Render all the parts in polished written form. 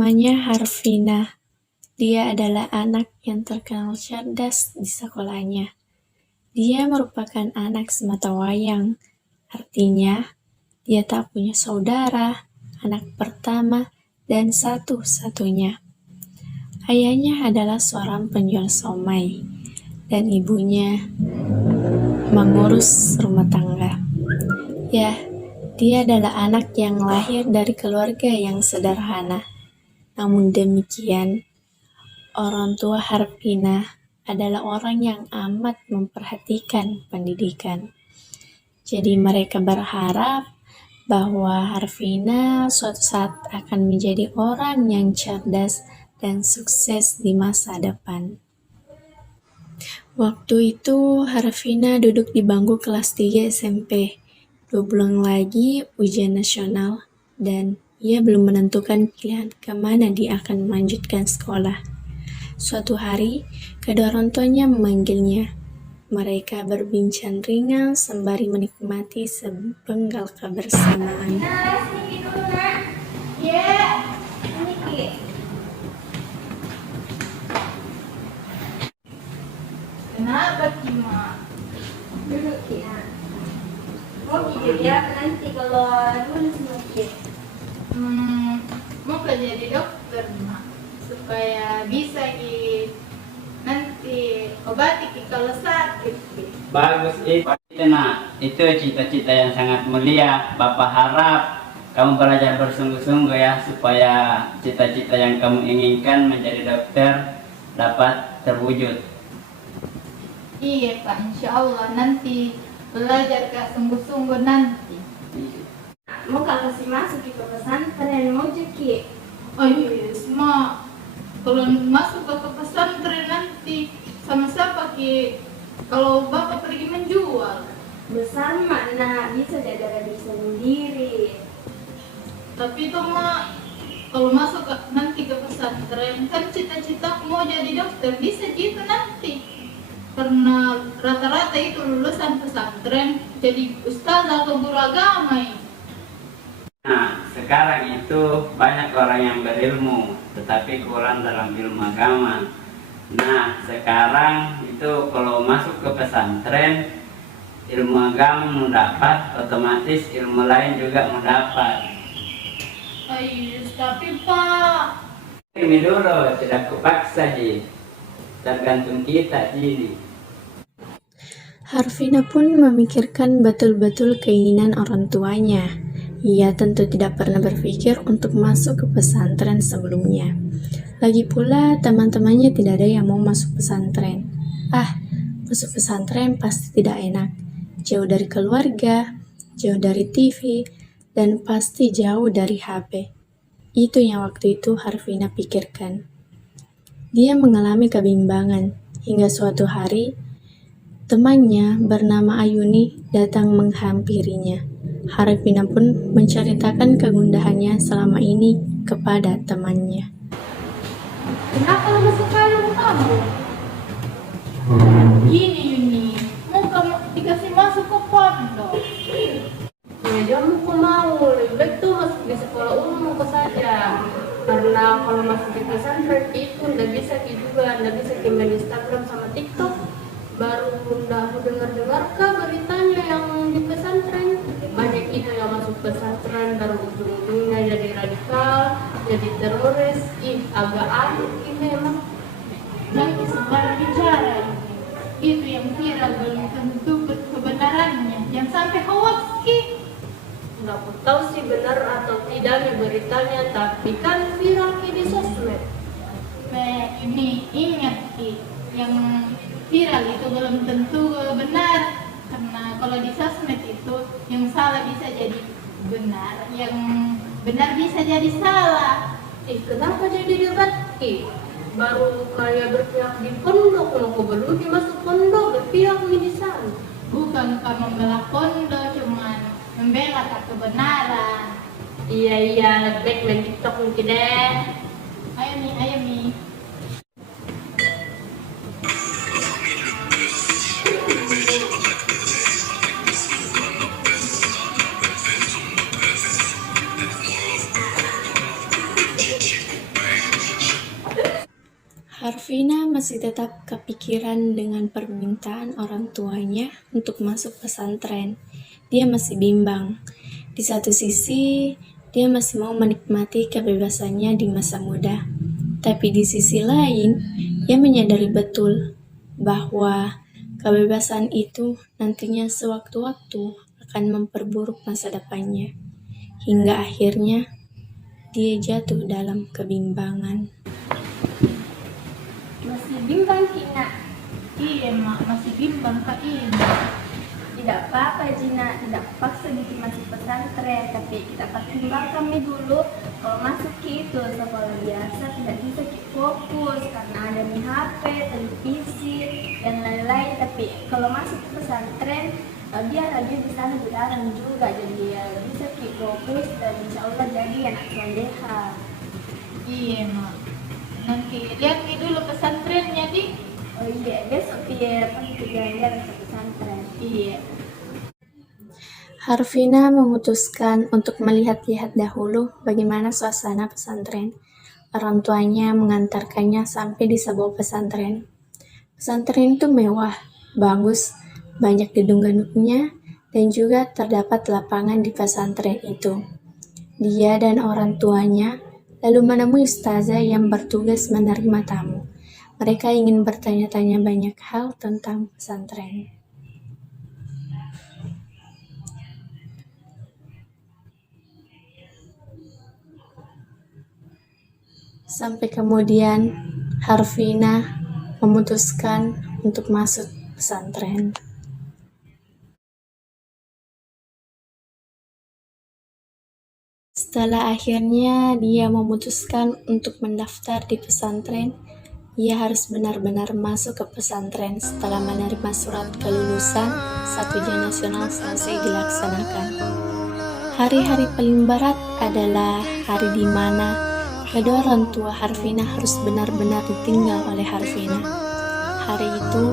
Namanya Harvina. Dia adalah anak yang terkenal cerdas di sekolahnya. Dia merupakan anak sematawayang, artinya dia tak punya saudara, anak pertama, dan satu-satunya. Ayahnya adalah seorang penjual somai, dan ibunya mengurus rumah tangga. Ya, dia adalah anak yang lahir dari keluarga yang sederhana. Namun demikian, orang tua Harvina adalah orang yang amat memperhatikan pendidikan. Jadi mereka berharap bahwa Harvina suatu saat akan menjadi orang yang cerdas dan sukses di masa depan. Waktu itu Harvina duduk di bangku kelas 3 SMP. 2 bulan lagi ujian nasional dan ia belum menentukan pilihan kemana dia akan melanjutkan sekolah. Suatu hari, kedua orang tuanya memanggilnya. Mereka berbincang ringan sembari menikmati sepenggal kebersamaan. Kenapa Kima? Duduk ya. Mau jadi apa nanti kalau lulus mungkin? Mau jadi dokter Mak, supaya bisa nanti obati kalau sakit. Bagus itu nak, itu cita-cita yang sangat mulia. Bapak harap kamu belajar bersungguh-sungguh ya, supaya cita-cita yang kamu inginkan menjadi dokter dapat terwujud. Iya Pak, insya Allah nanti belajar Kak sungguh-sungguh nanti. Mau kalau masih masuk ke pesantren mau jadi? Oh iya, Mak. Kalau masuk ke pesantren nanti sama siapa Ki? Kalau Bapak pergi menjual. Besar mana bisa jaga diri sendiri. Tapi itu Mak, kalau masuk nanti ke pesantren kan cita-cita mau jadi dokter bisa gitu nanti. Karena rata-rata itu lulusan pesantren jadi ustaz atau guru agama ya. Nah, sekarang itu banyak orang yang berilmu, tetapi kurang dalam ilmu agama. Nah, sekarang itu kalau masuk ke pesantren, ilmu agama mendapat, otomatis ilmu lain juga mendapat. Tapi Pak, Ini dulu, tidak kupaksa Ji, tergantung kita Ji. Harvina pun memikirkan betul-betul keinginan orang tuanya. Ia tentu tidak pernah berpikir untuk masuk ke pesantren sebelumnya. Lagi pula teman-temannya tidak ada yang mau masuk pesantren. Masuk pesantren pasti tidak enak. Jauh dari keluarga, jauh dari TV, dan pasti jauh dari HP. Itu yang waktu itu Harvina pikirkan. Dia mengalami kebimbangan hingga suatu hari temannya bernama Ayuni datang menghampirinya. Harvina pun menceritakan kegundahannya selama ini kepada temannya. Kenapa lama sekali kamu? gini Yuni, mau kamu dikasih masuk ke pondok. Ya jangan aku mau, lebih baik tuh masuk di sekolah umum saja. Karena kalau masuk di pesantren itu nggak bisa juga, nggak bisa main Instagram sama TikTok. Baru udah aku dengar kah beritanya yang di pesantren. Banyak itu yang masuk pesantren baru ujung-ujungnya jadi radikal, jadi teroris. Agak aneh ini emang. Nanti sembarang bicara Yuni. Itu yang viral belum tentu kebenarannya, yang sampai hoax ki. Nggak aku tahu sih benar atau tidaknya beritanya, tapi kan viral di sosmed. Ini ingat ki, yang viral itu belum tentu benar, karena kalau di sosmed itu yang salah bisa jadi benar, yang benar bisa jadi salah. Kenapa jadi debat ki? Baru kayak berpihak di pondok, kalau belum masuk pondok berpihak di sana. Bukan karena membela pondok, cuman membela kebenaran. Iya, lebih baik main TikTok mungkin deh. Ayo nih. Harvina masih tetap kepikiran dengan permintaan orang tuanya untuk masuk pesantren. Dia masih bimbang. Di satu sisi, dia masih mau menikmati kebebasannya di masa muda. Tapi di sisi lain, ia menyadari betul bahwa kebebasan itu nantinya sewaktu-waktu akan memperburuk masa depannya. Hingga akhirnya, dia jatuh dalam kebimbangan. Masih bimbang Kina? Iya mak, masih bimbang Kak ini. Tidak apa-apa Jina, tidak paksa bikin masuk pesantren, tapi kita pertimbangkan kami dulu. Kalau masuk ke itu sekolah biasa tidak bisa fokus karena ada nih HP, televisi dan lain-lain. Tapi kalau masuk ke pesantren, dia lagi di sana dilarang juga, jadi ya bisa fokus dan insya Allah jadi anak soleha. Iya mak. Nanti lihat dulu pesantrennya di. Oh iya, besok dia pergi jalan-jalan ke pesantren. Iya. Harvina memutuskan untuk melihat-lihat dahulu bagaimana suasana pesantren. Orang tuanya mengantarkannya sampai di sebuah pesantren. Pesantren itu mewah, bagus, banyak gedung-gedungnya, dan juga terdapat lapangan di pesantren itu. Dia dan orang tuanya lalu menemui ustazah yang bertugas menerima tamu. Mereka ingin bertanya-tanya banyak hal tentang pesantren. Sampai kemudian Harvina memutuskan untuk masuk pesantren. Setelah akhirnya dia memutuskan untuk mendaftar di pesantren, ia harus benar-benar masuk ke pesantren setelah menerima surat kelulusan saat ujian nasional selesai dilaksanakan. Hari-hari paling berat adalah hari di mana kedua orang tua Harvina harus benar-benar ditinggal oleh Harvina. Hari itu,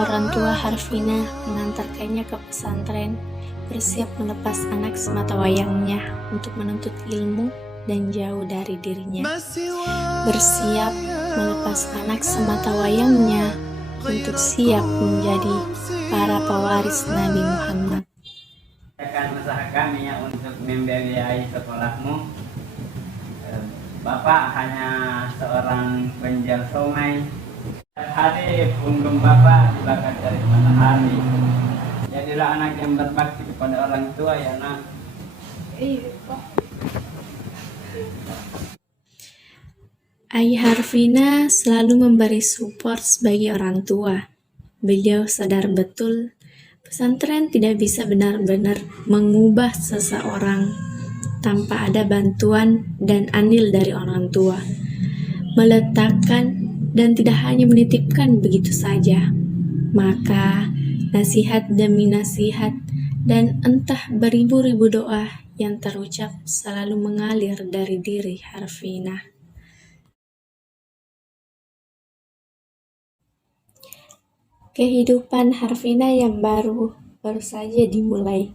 orang tua Harvina mengantarkannya ke pesantren, bersiap melepas anak sematawayangnya untuk menuntut ilmu dan jauh dari dirinya. Bersiap melepas anak sematawayangnya untuk siap menjadi para pewaris Nabi Muhammad. Akan usaha kami ya untuk membiayai sekolahmu. Bapak hanya seorang penjual somai. Setiap hari punggung Bapak dibakar dari matahari. Jadilah anak yang berbakti kepada orang tua ya nak. Iya Pak. Ayah Harvina selalu memberi support sebagai orang tua. Beliau sadar betul pesantren tidak bisa benar-benar mengubah seseorang tanpa ada bantuan dan andil dari orang tua. Meletakkan dan tidak hanya menitipkan begitu saja. Maka nasihat demi nasihat dan entah beribu-ribu doa yang terucap selalu mengalir dari diri Harvina. Kehidupan Harvina yang baru saja dimulai.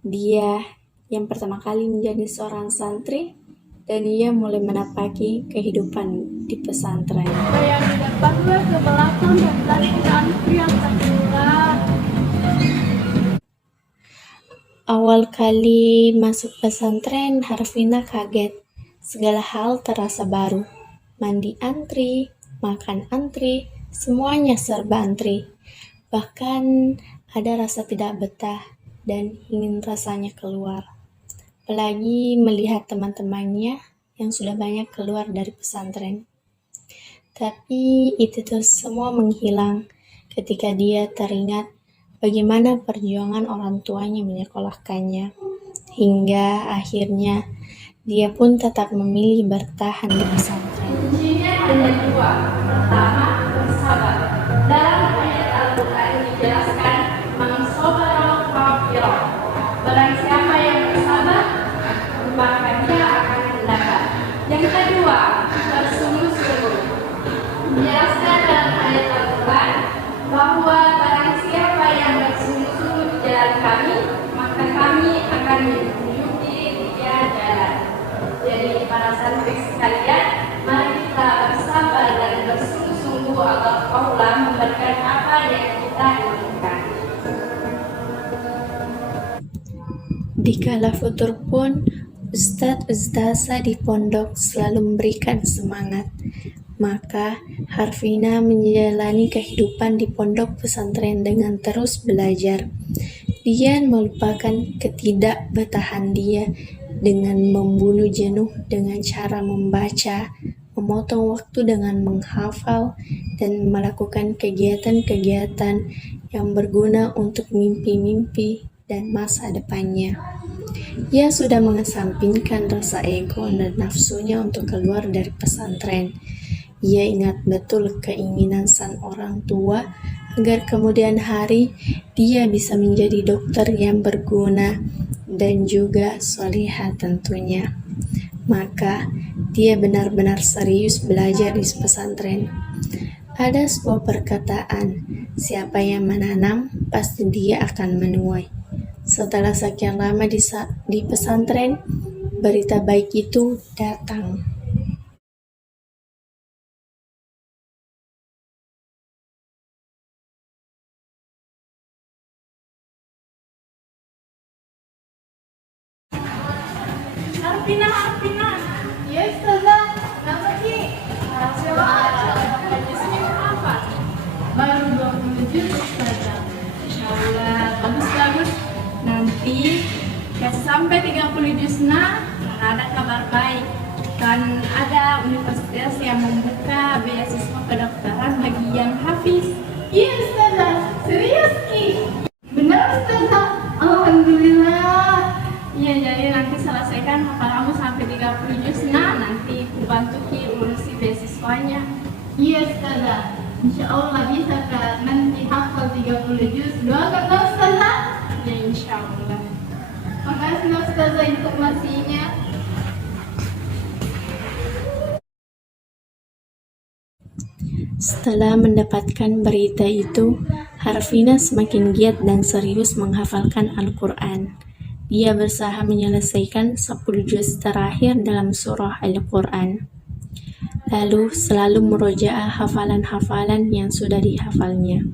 Dia yang pertama kali menjadi seorang santri dan ia mulai menapaki kehidupan di pesantren. Yang di depan gue ke belakang dan tadi antri yang terbuka. Awal kali masuk pesantren, Harvina kaget. Segala hal terasa baru. Mandi antri, makan antri, semuanya serba antri. Bahkan ada rasa tidak betah dan ingin rasanya keluar. Apalagi melihat teman-temannya yang sudah banyak keluar dari pesantren. Tapi itu tuh semua menghilang ketika dia teringat bagaimana perjuangan orang tuanya menyekolahkannya. Hingga akhirnya dia pun tetap memilih bertahan di pesantren. Kuncinya hanya dua. Pertama, bersabar. Dalam ayat Al-Quran dijelaskan, "Man sabara kafirah." Barang siapa yang bersabar, maka dia akan mendapat. Yang kedua, bersungguh-sungguh. Dijelaskan dalam ayat Al-Quran bahwa barang siapa yang bersungguh-sungguh di jalan kami, maka kami akan menunjuki dia jalan. Jadi para santri sekalian, mari kita bersabar dan bersungguh Dikala futur pun, Ustadz-ustazah di pondok selalu memberikan semangat. Maka Harvina menjalani kehidupan di pondok pesantren dengan terus belajar. Dia melupakan ketidakbetahan dia dengan membunuh jenuh dengan cara membaca, memotong waktu dengan menghafal, dan melakukan kegiatan-kegiatan yang berguna untuk mimpi-mimpi dan masa depannya. Ia sudah mengesampingkan rasa ego dan nafsunya untuk keluar dari pesantren. Ia ingat betul keinginan sang orang tua agar kemudian hari dia bisa menjadi dokter yang berguna dan juga solihah tentunya. Maka dia benar-benar serius belajar di pesantren. Ada sebuah perkataan, siapa yang menanam pasti dia akan menuai. Setelah sekian lama di pesantren, berita baik itu datang. Harvina. Ya Ustazah, kenapa Ki? Di sini apa? Baru 20 juz Ustazah. Insya Allah, bagus. Nanti sampai 30 juzna ada kabar baik. Kan ada universitas yang membuka beasiswa kedokteran bagi yang hafiz. Iya Ustazah, serius Ki? Benar Ustazah, Alhamdulillah. Iya, jadi nanti selesaikan hafalanmu sampai 30 juzna, nanti ku bantu Ki urusi beasiswanya. Iya Ustazah, insya Allah bisa Kak nanti hafal 30 juz. Doakan Ustazah. Ya insya Allah. Makasih Ustazah informasinya. Setelah mendapatkan berita itu, Harvina semakin giat dan serius menghafalkan Al-Quran. Dia berusaha menyelesaikan 10 juz terakhir dalam surah Al-Quran. Lalu selalu merojaah hafalan-hafalan yang sudah dihafalnya.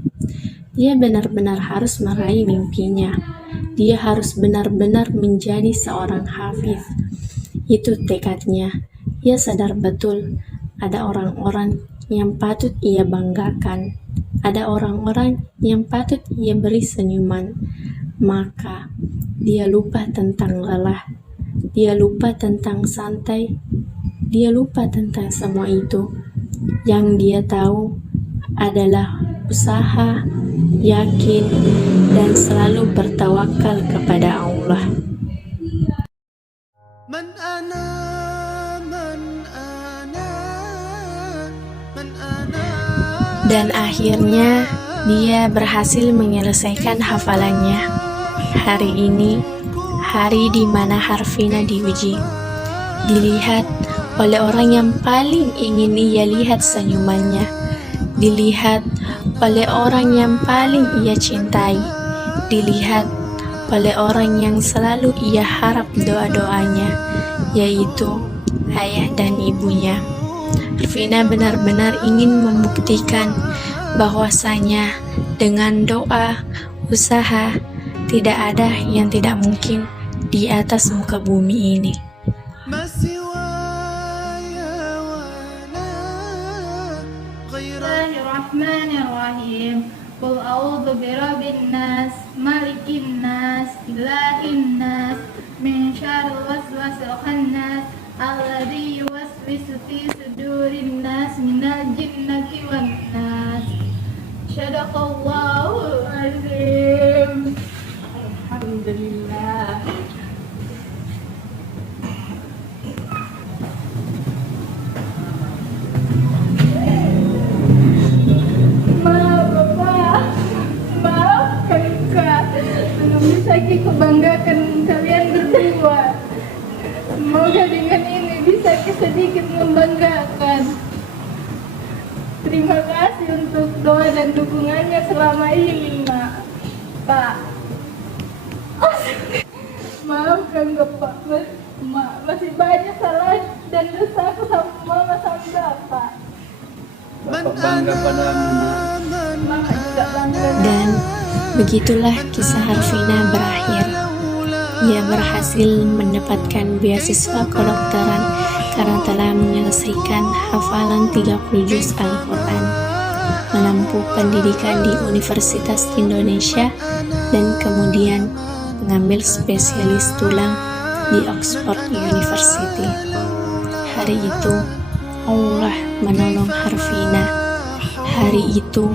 Dia benar-benar harus meraih mimpinya. Dia harus benar-benar menjadi seorang hafiz. Itu tekadnya. Ia sadar betul ada orang-orang yang patut ia banggakan. Ada orang-orang yang patut ia beri senyuman. Maka dia lupa tentang lelah. Dia lupa tentang santai. Dia lupa tentang semua itu. Yang dia tahu adalah usaha, yakin, dan selalu bertawakal kepada Allah. Dan akhirnya dia berhasil menyelesaikan hafalannya. Hari ini, hari di mana Harvina diuji. Dilihat oleh orang yang paling ingin ia lihat senyumannya. Dilihat oleh orang yang paling ia cintai. Dilihat oleh orang yang selalu ia harap doa-doanya, yaitu ayah dan ibunya. Harvina benar-benar ingin membuktikan bahwasanya dengan doa, usaha, tidak ada yang tidak mungkin di atas muka bumi ini. Bismillahirrahmanirrahim. Qul a'udzu birabbin nas, malikin nas, ilahin nas, min syarril waswasil khannas, alladzi yuwaswisu fi sudurin nas minal jinnati wan nas. Shadaqallahul azim. Alhamdulillah. Aku banggakan kalian berdua. Semoga dengan ini bisa sedikit membanggakan. Terima kasih untuk doa dan dukungannya selama ini, Pak. Maafkan Bapak, masih banyak salah dan dosa aku sama Mama sama Bapak. Bapak bangga padamu, Mama juga bangga. Dan begitulah kisah Harvina berakhir. Ia berhasil mendapatkan beasiswa kedokteran karena telah menyelesaikan hafalan 30 juz Al-Quran, menempuh pendidikan di Universitas Indonesia, dan kemudian mengambil spesialis tulang di Oxford University. Hari itu Allah menolong Harvina. Hari itu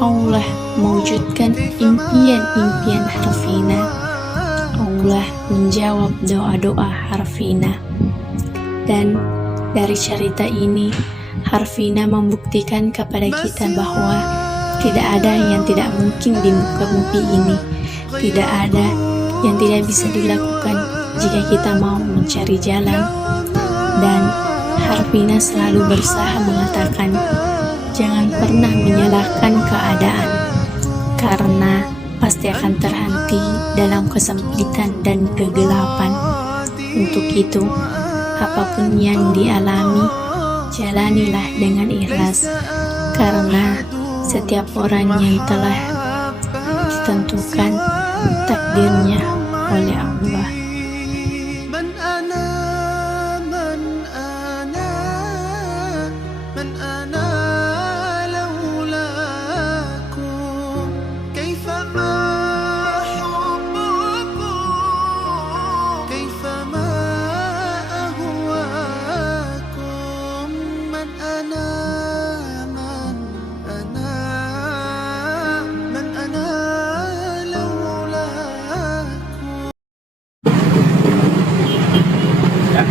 Allah mewujudkan impian-impian Harvina. Allah menjawab doa-doa Harvina. Dan dari cerita ini, Harvina membuktikan kepada kita bahwa tidak ada yang tidak mungkin di muka bumi ini. Tidak ada yang tidak bisa dilakukan jika kita mau mencari jalan. Dan Harvina selalu berusaha mengatakan, jangan pernah menyalahkan keadaan, karena pasti akan terhenti dalam kesempitan dan kegelapan. Untuk itu, apapun yang dialami, jalanilah dengan ikhlas, karena setiap orang yang telah ditentukan takdirnya oleh Allah.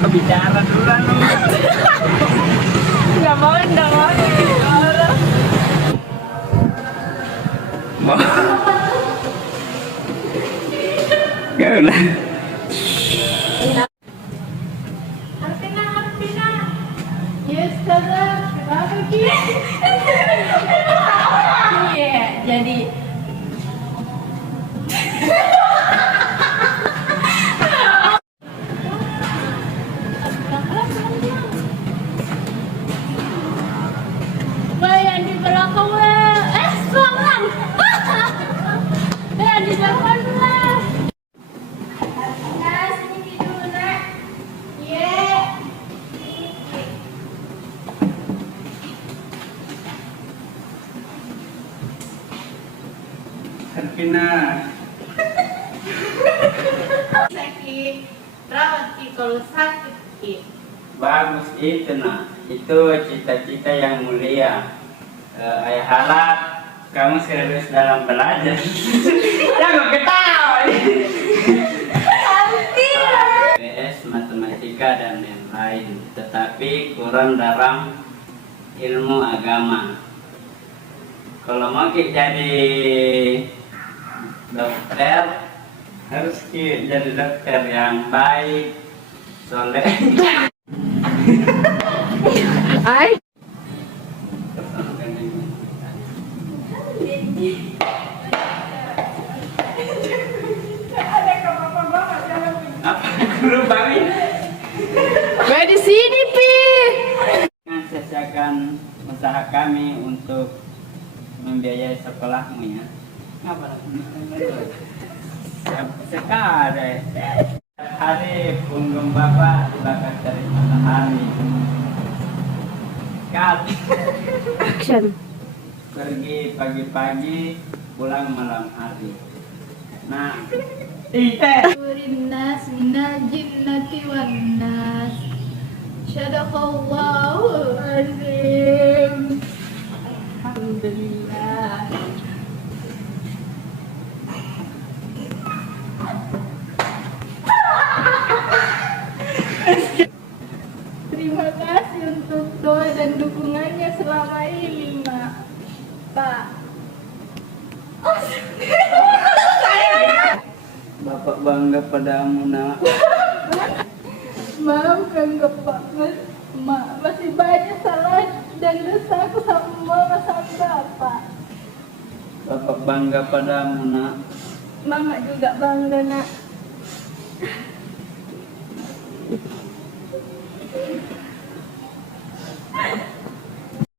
Bicara dulu lu. Nggak mau. Gak lah. Harvina. Yes, Ustazah. Kenapa Ki? Iya, jadi Yang di belakang semangat. Yang di belakang Nah, sini dulu nak. Harvina, Sakit. Rawat Ki kalau sakit Ki. bagus itu nak. Itu cita-cita yang mulia. Ayah harap kamu serius dalam belajar. Jangan ketawa. PS, matematika dan yang lain, tetapi kurang dalam ilmu agama. Kalau mau jadi dokter, harus jadi dokter yang baik, soleh. Apa guru kami? di sini, Pi. Mensiasakan usaha kami untuk membiayai sekolahmu ya. Ngapa? Sekali. Hari punggung bapak dibakar dari matahari. Kali. Action. Pergi pagi-pagi, pulang malam hari. Nah, ite. Nas minal jinnati wan nas. Sadaqallahu azim. Alhamdulillah. Terima kasih untuk doa dan dukungannya selama ini, Mak. Pak. Bapak bangga padamu nak. Maafkan Bapak, Mak. Masih banyak salah dan dosaku sama Mama sama Bapak. Bapak bangga padamu nak. Mama juga bangga, Nak.